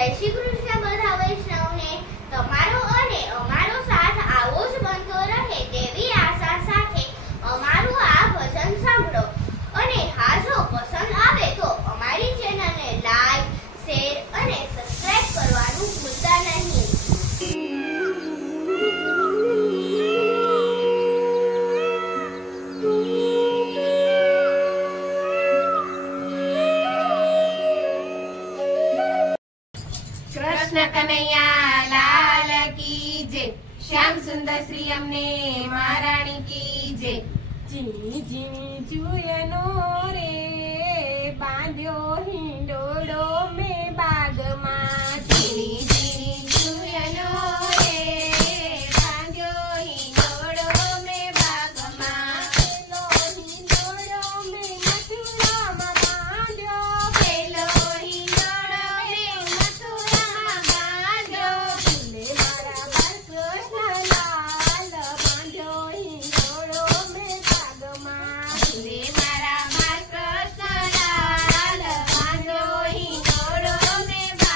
જય શ્રી કૃષ્ણ બધા વૈષ્ણવને તમારો અને અમારો સાથ આવો જ બનતો રહે તેવી આશા સાથે અમારું આ ભજન સાંભળો અને હા જો પસંદ આવે તો અમારી ચેનલને લાઈક શેર અને સબસ્ક્રાઇબ કરવાનું ભૂલતા નહીં. કૃષ્ણ કનૈયા લાલ કી જય. શ્યામ સુંદર શ્રી અમને મહારાણી કી જય. ઝીણી ઝીણી જુયનો રે બાંધ્યો હિંડોળો મેં બાગમાં. ઝીણી ઝીણી જુયનો રે બાંધ્યો હિંડોળો મેં બાગમાં. પેલો હિંડોળો મેં મથુરામાં બાંધ્યો. પેલો હિંડોળો મેં મથુરામાં બાંધ્યો. ફૂલે મારા બાળકૃષ્ણ લાલ બાંધ્યો હિંડોળો મેં બાગમાં. ફૂલે મારા બાળકૃષ્ણ લાલ બાંધ્યો હિંડોળો મેં બાગમાં.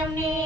શ્રી અમને